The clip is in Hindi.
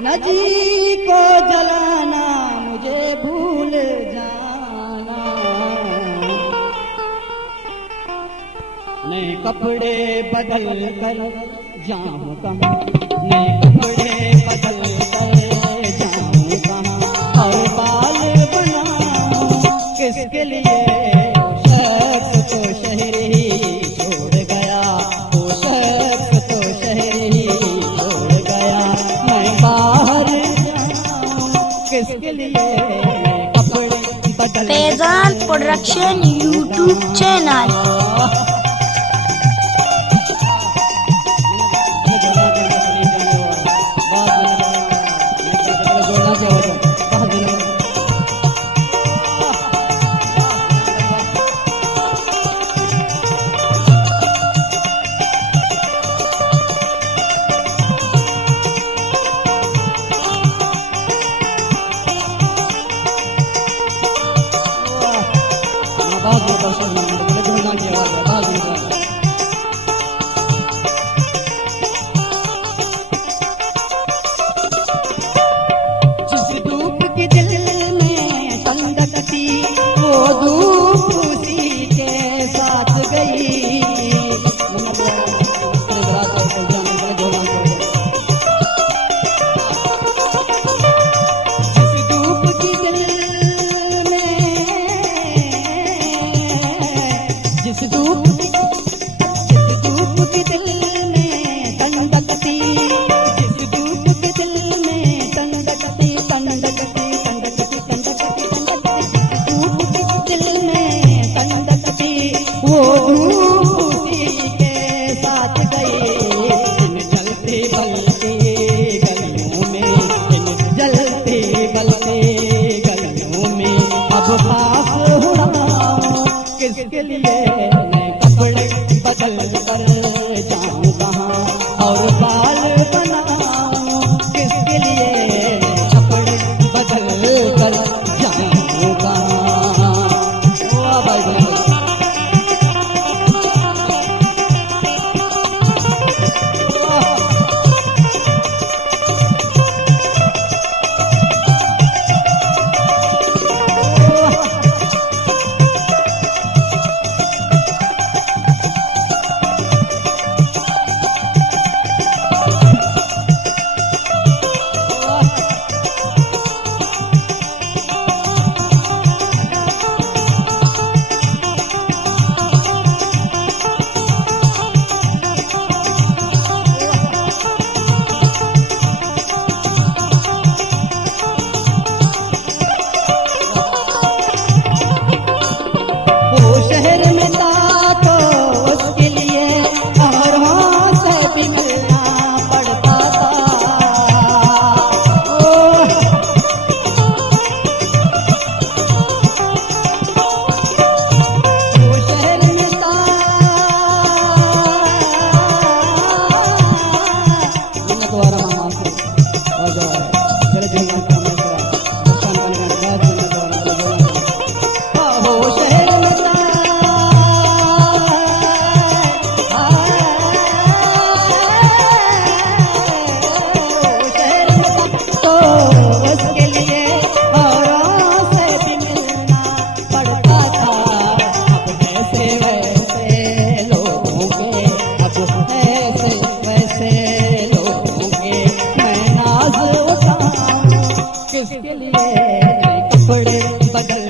नदी को जलाना मुझे भूल जाना, नए कपड़े बदल कर जाऊं कहाँ, नए कपड़े बदल कर जाऊं कहाँ, और बाल बनाऊं किसके लिए। शख्स तो शहर ही छोड़ गया, वो शख्स तो शहर ही छोड़ गया, मैं बाहर जाऊं किसके लिए। कपड़े बदल फैजान प्रोडक्शन यूट्यूब चैनल। जिस धूप के दिल में ठंडकती वो धूप उसी के साथ गई। जिस धूप की दिल में, जिस धूप की दिल में ठंडकती, जिस धूप की दिल में ठंडकती ठंडकती ठंडकती ठंडकती ठंडकती, धूप की दिल में ठंडकती वो धूप उसी के साथ गई। इन जलती बलती गलियों में, इन जलती बलती गलियों में अब सांस उड़ाऊं किसके लिए। मैं कपड़े बदल कर जाऊं कहाँ, और बाल बनाऊं किसके लिए। कपड़े बदल कर जाऊं कहाँ। वाह भाई भाई। शहर में था तो उसके लिए औरों से भी मिलना पड़ता था। वो शहर में था किसके लिए कपड़े बदल